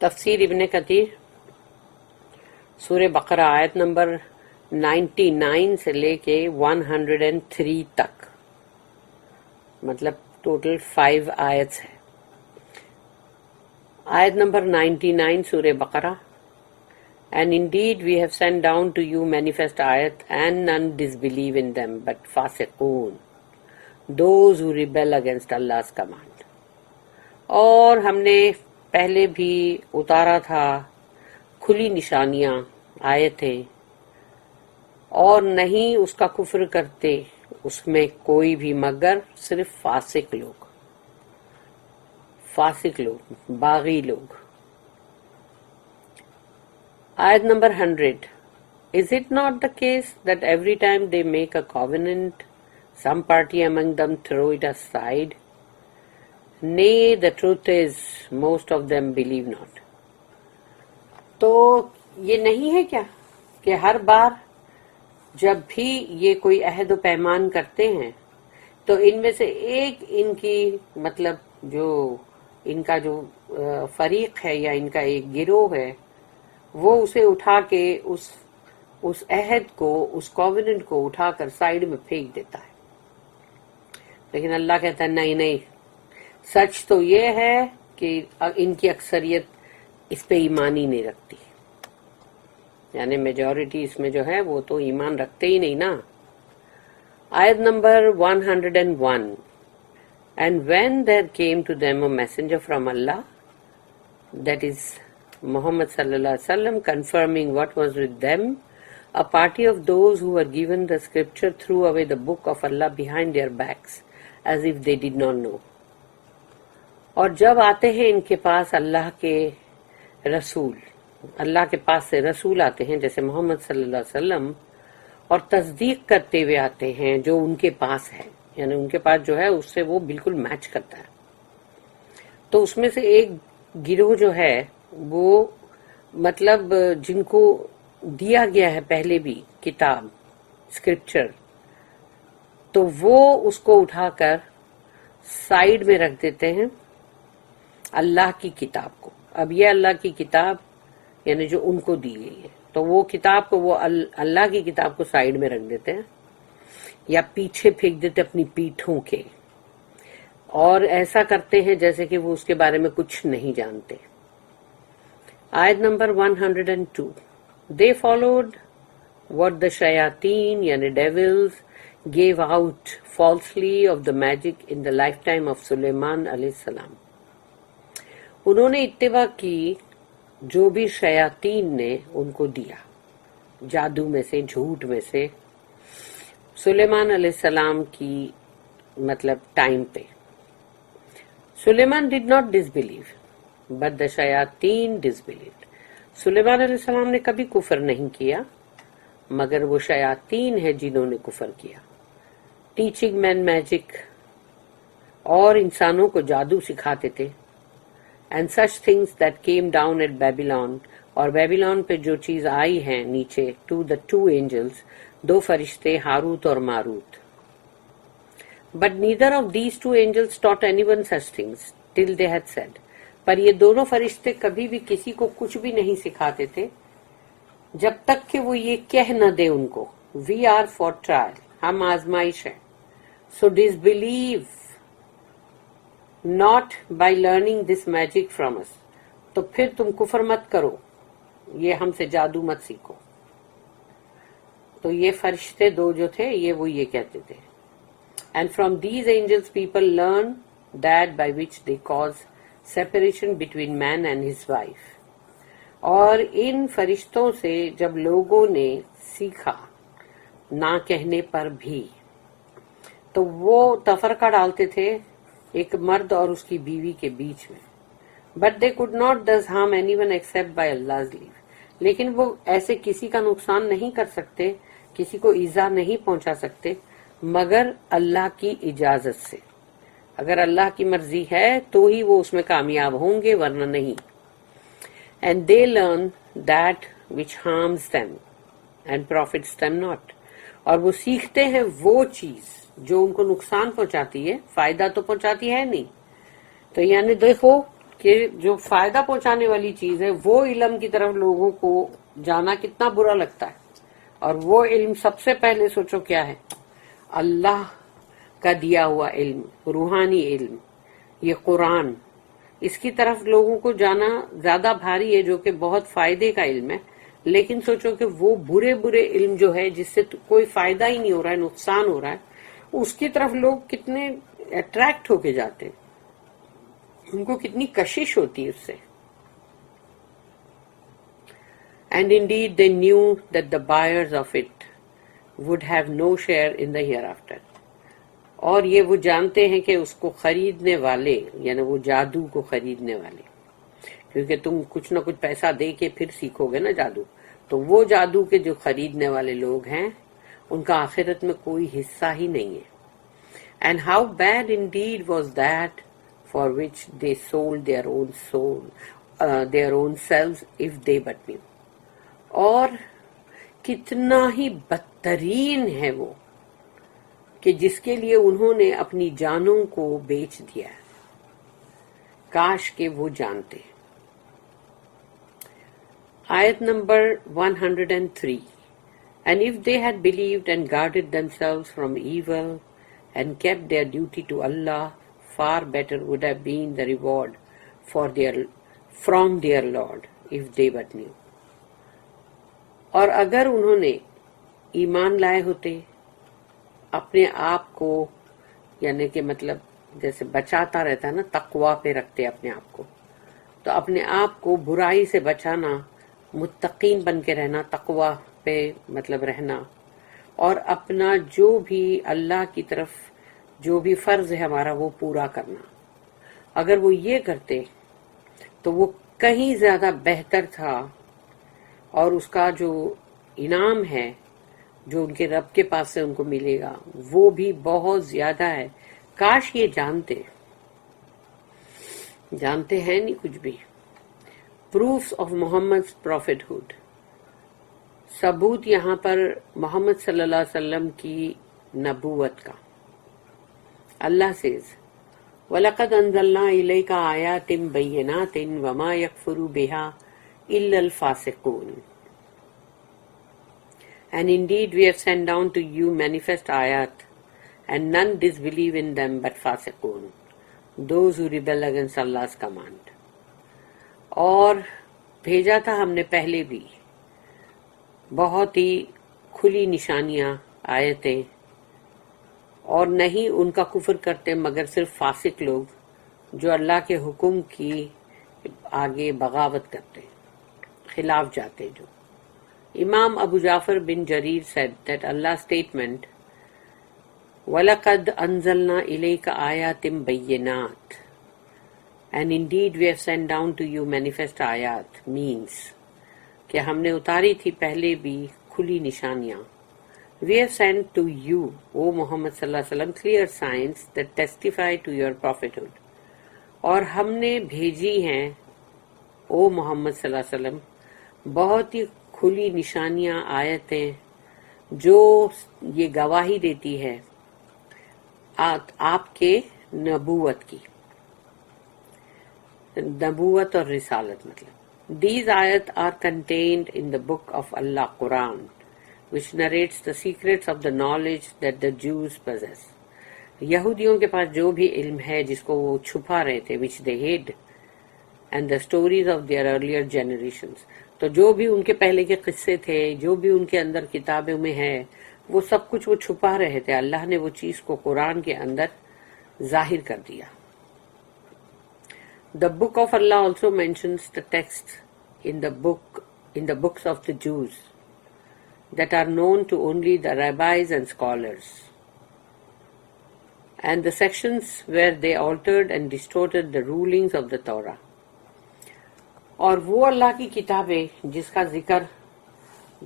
تفسیر ابن کثیر سورہ بقرہ آیت نمبر 99 سے لے کے 103 تک، مطلب ٹوٹل 5 آیتس ہے۔ آیت نمبر 99 سورہ بقرہ: And indeed we have sent down to you manifest ayat, and none disbelieve in them but fasiqun, those who rebel against Allah's command. اور ہم نے پہلے بھی اتارا تھا کھلی نشانیاں، آیتیں، اور نہیں اس کا کفر کرتے اس میں کوئی بھی مگر صرف فاسق لوگ، باغی لوگ۔ آیت number 100: Is it not the case that every time they make a covenant, some party among them throw it aside? Nay, the truth is, most of them believe not. تو یہ نہیں ہے کیا کہ ہر بار جب بھی یہ کوئی عہد و پیمان کرتے ہیں تو ان میں سے ایک ان کی مطلب جو ان کا جو فریق ہے یا ان کا ایک گروہ ہے وہ اسے اٹھا کے اس عہد کو، اس کووننٹ کو اٹھا کر سائیڈ میں پھینک دیتا ہے۔ لیکن اللہ کہتا ہے نہیں، سچ تو یہ ہے کہ ان کی اکثریت اس پہ ایمان ہی نہیں رکھتی، یعنی میجورٹی اس میں جو ہے وہ تو ایمان رکھتے ہی نہیں نا۔ آیت number 101: And when there came to them a messenger from Allah, that is Muhammad sallallahu alaihi wasallam, confirming what was with them, a party of those who were given the scripture threw away the book of Allah behind their backs as if they did not know. اور جب آتے ہیں ان کے پاس اللہ کے رسول، اللہ کے پاس سے رسول آتے ہیں جیسے محمد صلی اللہ علیہ وسلم، اور تصدیق کرتے ہوئے آتے ہیں جو ان کے پاس ہے، یعنی ان کے پاس جو ہے اس سے وہ بالکل میچ کرتا ہے، تو اس میں سے ایک گروہ جو ہے وہ مطلب جن کو دیا گیا ہے پہلے بھی کتاب، اسکرپچر، تو وہ اس کو اٹھا کر سائیڈ میں رکھ دیتے ہیں اللہ کی کتاب کو۔ اب یہ اللہ کی کتاب یعنی جو ان کو دی گئی ہے، تو وہ کتاب کو وہ اللہ کی کتاب کو سائیڈ میں رکھ دیتے ہیں یا پیچھے پھینک دیتے اپنی پیٹھوں کے، اور ایسا کرتے ہیں جیسے کہ وہ اس کے بارے میں کچھ نہیں جانتے۔ آیت number 102: They followed what the shayateen یعنی devils gave out falsely of the magic in the lifetime of سلیمان علیہ السلام۔ انہوں نے اتباع کی جو بھی شیاطین نے ان کو دیا جادو میں سے، جھوٹ میں سے، سلیمان علیہ السلام کی مطلب ٹائم پہ۔ سلیمان did not disbelieve but the shayateen disbelieved. سلیمان علیہ السلام نے کبھی کفر نہیں کیا مگر وہ شیاطین ہے جنہوں نے کفر کیا۔ ٹیچنگ مین میجک، اور انسانوں کو جادو سکھاتے تھے۔ And such things that came down at Babylon، اور بیبیلون پہ جو چیز آئی ہے نیچے، to the 2 angels، 2 فرشتے ہاروت اور Marut. But neither of these 2 angels taught anyone such things till they had said، پر یہ دونوں فرشتے کبھی بھی کسی کو کچھ بھی نہیں سکھاتے تھے جب تک کہ وہ یہ کہہ نہ دے ان کو we are for trial، ہم آزمائش ہیں۔ So disbelieve not by learning this magic from us، تو پھر تم کفر مت کرو، یہ ہم سے جادو مت سیکھو۔ تو یہ فرشتے 2 جو تھے یہ کہتے تھے۔ And from these angels people learn that by which they cause separation between man and his wife، اور ان فرشتوں سے جب لوگوں نے سیکھا نہ کہنے پر بھی، تو وہ تفرقہ ڈالتے تھے ایک مرد اور اس کی بیوی کے بیچ میں۔ But they could not thus harm anyone except by Allah's leave، لیکن وہ ایسے کسی کا نقصان نہیں کر سکتے، کسی کو ایذا نہیں پہنچا سکتے مگر اللہ کی اجازت سے۔ اگر اللہ کی مرضی ہے تو ہی وہ اس میں کامیاب ہوں گے، ورنہ نہیں۔ And they learn that which harms them and profits them not، اور وہ سیکھتے ہیں وہ چیز جو ان کو نقصان پہنچاتی ہے، فائدہ تو پہنچاتی ہے نہیں۔ تو یعنی دیکھو کہ جو فائدہ پہنچانے والی چیز ہے وہ علم کی طرف لوگوں کو جانا کتنا برا لگتا ہے، اور وہ علم سب سے پہلے سوچو کیا ہے، اللہ کا دیا ہوا علم، روحانی علم، یہ قرآن، اس کی طرف لوگوں کو جانا زیادہ بھاری ہے، جو کہ بہت فائدے کا علم ہے. لیکن سوچو کہ وہ برے برے علم جو ہے جس سے کوئی فائدہ ہی نہیں ہو رہا ہے، نقصان ہو رہا ہے، اس کی طرف لوگ کتنے اٹریکٹ ہو کے جاتے ہیں، ان کو کتنی کشش ہوتی ہے اس سے. And indeed they knew that the buyers of it would have no share in the hereafter. اور یہ وہ جانتے ہیں کہ اس کو خریدنے والے، یعنی وہ جادو کو خریدنے والے، کیونکہ تم کچھ نہ کچھ پیسہ دے کے پھر سیکھو گے نا جادو، تو وہ جادو کے جو خریدنے والے لوگ ہیں ان کا آخرت میں کوئی حصہ ہی نہیں ہے. And how bad indeed was that for which they sold their own soul, their own selves, if they but knew. اور کتنا ہی بدترین ہے وہ کہ جس کے لیے انہوں نے اپنی جانوں کو بیچ دیا، کاش کہ وہ جانتے. آیت number 103. And if they had believed and guarded themselves from evil and kept their duty to Allah, far better would have been the reward from their Lord, if they but knew. اور اگر انہوں نے ایمان لائے ہوتے، اپنے آپ کو، یعنی کہ مطلب جیسے بچاتا رہتا ہے نا، تقوی پہ رکھتے اپنے آپ کو، تو اپنے آپ کو برائی سے بچانا، متقین بن کے رہنا، تقوی پہ مطلب رہنا، اور اپنا جو بھی اللہ کی طرف جو بھی فرض ہے ہمارا وہ پورا کرنا، اگر وہ یہ کرتے تو وہ کہیں زیادہ بہتر تھا، اور اس کا جو انعام ہے جو ان کے رب کے پاس سے ان کو ملے گا وہ بھی بہت زیادہ ہے. کاش یہ جانتے ہیں نہیں کچھ بھی. پروفس آف محمد پروفیٹہڈ، ثبوت یہاں پر محمد صلی اللہ علیہ وسلم کی نبوت کا. اللہ says وَلَقَدْ أَنزَلْنَا إِلَيْكَ آيَاتٍ بَيِّنَاتٍ وَمَا يَكْفُرُ بِهَا إِلَّا الْفَاسِقُونَ. And indeed we have sent down to you manifest ayat, and none disbelieve in them but fasiqun, those who rebel against Allah's command. اور بھیجا تھا ہم نے پہلے بھی بہت ہی کھلی نشانیاں، آیتیں، اور نہیں ان کا کفر کرتے مگر صرف فاسق لوگ جو اللہ کے حکم کی آگے بغاوت کرتے، خلاف جاتے. جو Imam Abu Ja'far bin Jarir said that Allah's statement, وَلَقَدْ أَنزَلْنَا إِلَيْكَ آيَاتٍ بَيِّنَاتٍ, and indeed we have sent down to you manifest ayat, means کہ ہم نے اتاری تھی پہلے بھی کھلی نشانیاں. We have sent to you, O Muhammad صلی اللہ علیہ وسلم, clear signs that testify to your prophethood. اور ہم نے بھیجی ہیں او محمد صلی اللہ علیہ وسلم بہت ہی کھلی نشانیاں، آیتیں جو یہ گواہی دیتی ہے آپ کے نبوت کی، نبوت اور رسالت مطلب. These ayat are contained in the book of Allah, Quran, which narrates the secrets of the knowledge that the Jews possess. یہودیوں کے پاس جو بھی علم ہے جس کو وہ چھپا رہے تھے، which they hid, and the stories of their earlier generations. تو جو بھی ان کے پہلے کے قصے تھے، جو بھی ان کے اندر کتابوں میں ہے، وہ سب کچھ وہ چھپا رہے تھے. اللہ نے وہ چیز کو قرآن کے اندر ظاہر کر دیا. The book of Allah also mentions the texts in the books of the Jews that are known to only the rabbis and scholars, and the sections where they altered and distorted the rulings of the Torah. اور وہ اللہ کی کتابیں جس کا ذکر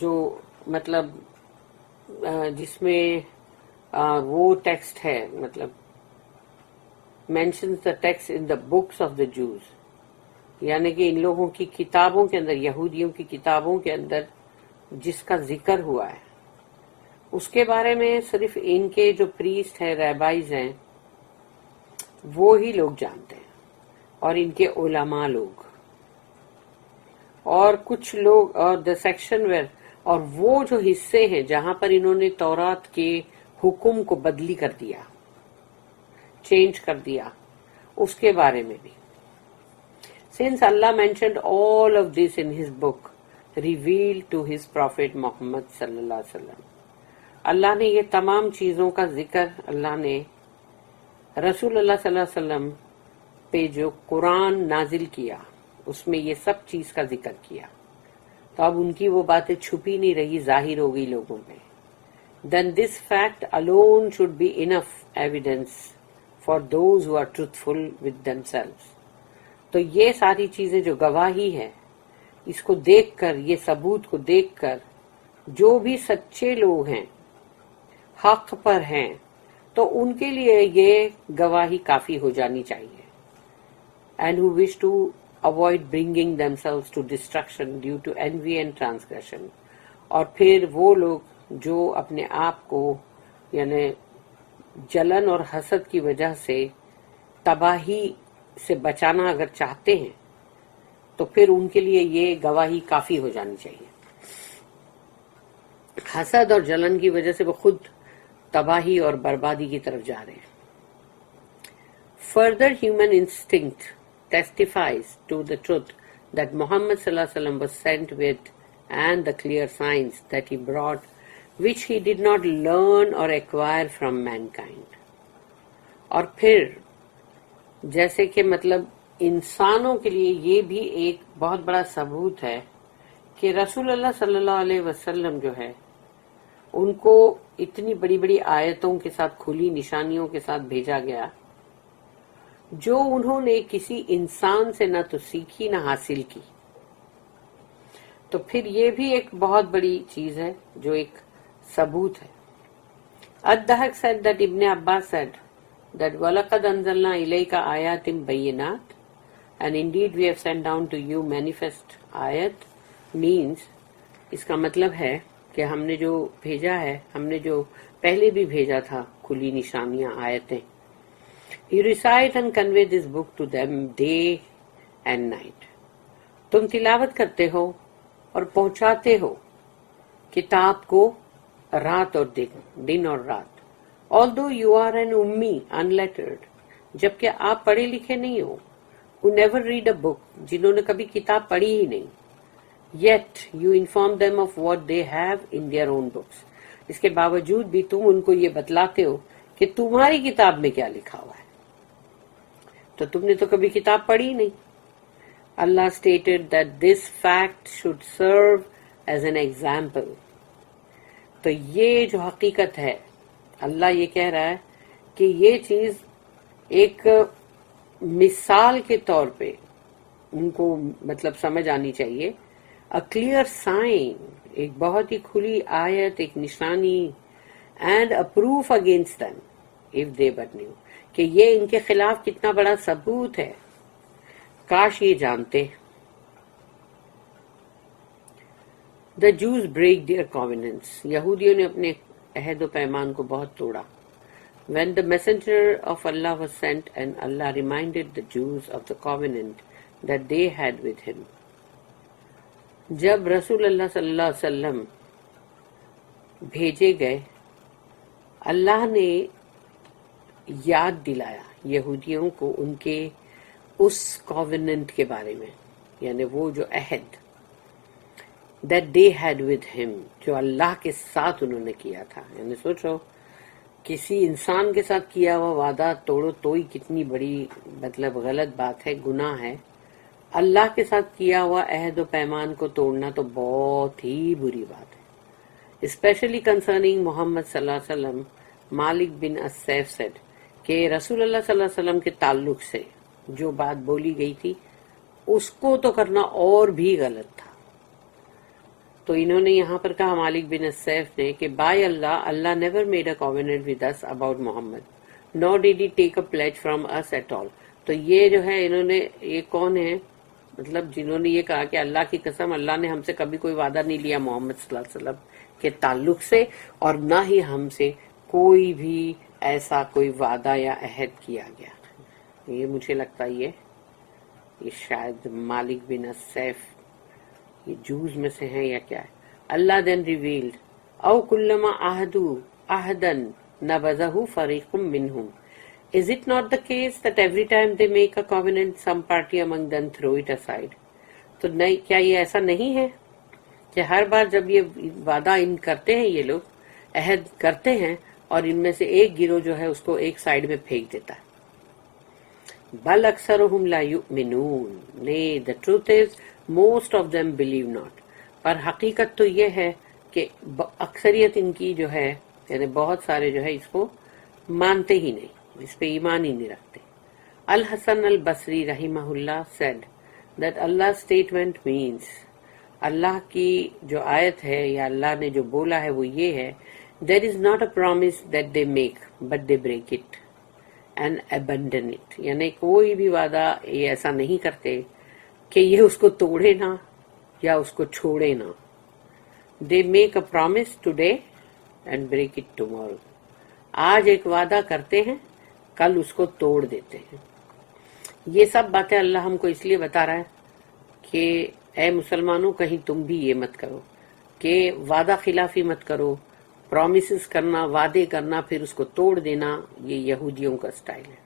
جو مطلب جس میں وہ ٹیکسٹ ہے، مطلب mentions the text in the books of the Jews، یعنی کہ ان لوگوں کی کتابوں کے اندر، یہودیوں کی کتابوں کے اندر جس کا ذکر ہوا ہے، اس کے بارے میں صرف ان کے جو پریسٹ ہیں، ریبائز ہیں، وہ ہی لوگ جانتے ہیں. اور ان کے علماء لوگ اور کچھ لوگ اور دا سیکشن ویئر اور وہ جو حصے ہیں جہاں پر انہوں نے تورات کے حکم کو بدلی کر دیا، چینج کر دیا، اس کے بارے میں بھی. Since Allah mentioned all of this in his book revealed to his prophet Muhammad sallallahu alaihi wasallam. اللہ نے یہ تمام چیزوں کا ذکر اللہ نے رسول اللہ صلی اللہ علیہ وسلم پہ جو قرآن نازل کیا اس میں یہ سب چیز کا ذکر کیا، تو اب ان کی وہ باتیں چھپی نہیں رہی، ظاہر ہو گئی لوگوں میں. Then this fact alone should be enough evidence for those who are truthful with themselves. تو یہ ساری چیزیں جو گواہی ہے، اس کو دیکھ کر، یہ ثبوت کو دیکھ کر جو بھی سچے لوگ ہیں، حق پر ہیں، تو ان کے لیے یہ گواہی کافی ہو جانی چاہیے. And who wish to avoid bringing themselves to destruction due to envy and transgression. اور پھر وہ لوگ جو اپنے آپ کو یعنی جلن اور حسد کی وجہ سے تباہی سے بچانا اگر چاہتے ہیں تو پھر ان کے لیے یہ گواہی کافی ہو جانی چاہیے. حسد اور جلن کی وجہ سے وہ خود تباہی اور بربادی کی طرف جا رہے ہیں. Further human instinct testifies to the truth that Muhammad sallallahu alaihi wasallam was sent with and the clear signs that he brought which he did not learn or acquire from mankind. اور پھر جیسے کہ مطلب انسانوں کے لیے یہ بھی ایک بہت بڑا ثبوت ہے کہ رسول اللہ صلی اللہ علیہ وسلم جو ہے ان کو اتنی بڑی بڑی آیتوں کے ساتھ، کھلی نشانیوں کے ساتھ بھیجا گیا جو انہوں نے کسی انسان سے نہ تو سیکھی نہ حاصل کی. تو پھر یہ بھی ایک بہت بڑی چیز ہے جو ایک ثبوت ہے. الدحق said that Ibn Abbas said that وَلَقَدْ أَنزَلْنَا إِلَيْكَ آيَاتٍ بَيِّنَاتٍ and indeed we have sent down to you manifest ayat means اس کا مطلب ہے کہ ہم نے جو بھیجا ہے، ہم نے جو پہلے بھی بھیجا تھا کھلی نشانیاں، آیتیں. You recite and convey this book to them day and night. تم تلاوت کرتے ہو اور پہنچاتے ہو کتاب کو رات اور دن اور رات. Although you are an ummi, unlettered, جبکہ آپ پڑھے لکھے نہیں ہو، who never read a book, جنہوں نے کبھی کتاب پڑھی ہی نہیں. Yet you inform them of what they have in their own books. اس کے باوجود بھی تم ان کو یہ بتلاتے ہو کہ تمہاری کتاب میں کیا لکھا ہوا ہے، تو تم نے تو کبھی کتاب پڑھی نہیں. Allah stated that this fact should serve as an example. تو یہ جو حقیقت ہے، اللہ یہ کہہ رہا ہے کہ یہ چیز ایک مثال کے طور پہ ان کو مطلب سمجھ آنی چاہیے. A clear sign، ایک بہت ہی کھلی آیت، ایک نشانی. And a proof against them if they but knew، کہ یہ ان کے خلاف کتنا بڑا ثبوت ہے، کاش یہ جانتے. The Jews break their covenants، یہودیوں نے اپنے عہد و پیمان کو بہت توڑا. When the messenger of Allah was sent and Allah reminded the Jews of the covenant that they had with him، جب رسول اللہ صلی اللہ علیہ وسلم بھیجے گئے، اللہ نے یاد دلایا یہودیوں کو ان کے اس کووننٹ کے بارے میں، یعنی وہ جو عہد that they had with him، جو اللہ کے ساتھ انہوں نے کیا تھا. یعنی سوچو کسی انسان کے ساتھ کیا ہوا وعدہ توڑو تو ہی کتنی بڑی مطلب غلط بات ہے، گناہ ہے. اللہ کے ساتھ کیا ہوا عہد و پیمان کو توڑنا تو بہت ہی بری بات ہے. اسپیشلی کنسرننگ محمد صلی اللہ علیہ وسلم، مالک بن السیف said کہ رسول اللہ صلی اللہ علیہ وسلم کے تعلق سے جو بات بولی گئی تھی اس کو تو کرنا اور بھی غلط تھا. تو انہوں نے یہاں پر کہا مالک بن السیف نے کہ by Allah, Allah never made a covenant with us about Muhammad nor did he take a pledge from us at all. تو یہ جو ہے انہوں نے، یہ کون ہے مطلب جنہوں نے یہ کہا کہ اللہ کی قسم اللہ نے ہم سے کبھی کوئی وعدہ نہیں لیا محمد صلی اللہ علیہ وسلم کے تعلق سے، اور نہ ہی ہم سے کوئی بھی ایسا کوئی وعدہ یا عہد کیا گیا. یہ مجھے لگتا یہ یہ شاید مالک بن سیف یہ جوز میں سے ہیں یا کیا ہے. اللہ then revealed او کلما عہدو عہدن نبذہ فریق منہم. Is it not the case that every time they make a covenant, some party among them throw it aside? تو نہیں, کیا یہ ایسا نہیں ہے کہ ہر بار جب یہ وعدہ ان کرتے ہیں, یہ لوگ عہد کرتے ہیں, اور ان میں سے ایک گروہ جو ہے اس کو ایک سائڈ میں پھینک دیتا ہے. بل اکثرہم لا یؤمنون. Nay, the truth is most of them believe not. پر حقیقت تو یہ ہے کہ اکثریت ان کی جو ہے, یعنی بہت سارے جو ہے اس کو مانتے ہی نہیں, اس پہ ایمان ہی نہیں رکھتے. الحسن البصری رحمہ اللہ said that Allah's statement means, اللہ کی جو آیت ہے یا اللہ نے جو بولا ہے وہ یہ ہے, there is not a promise that they make but they break it and abandon it. یعنی کوئی بھی وعدہ یہ ایسا نہیں کرتے کہ یہ اس کو توڑے نہ یا اس کو چھوڑے نہ. They make a promise today and break it tomorrow. آج ایک وعدہ کرتے ہیں, کل اس کو توڑ دیتے ہیں. یہ سب باتیں اللہ ہم کو اس لیے بتا رہا ہے کہ اے مسلمانوں, کہیں تم بھی یہ مت کرو کہ وعدہ خلافی مت کرو. پرومسز کرنا, وعدے کرنا, پھر اس کو توڑ دینا, یہ یہودیوں کا سٹائل ہے.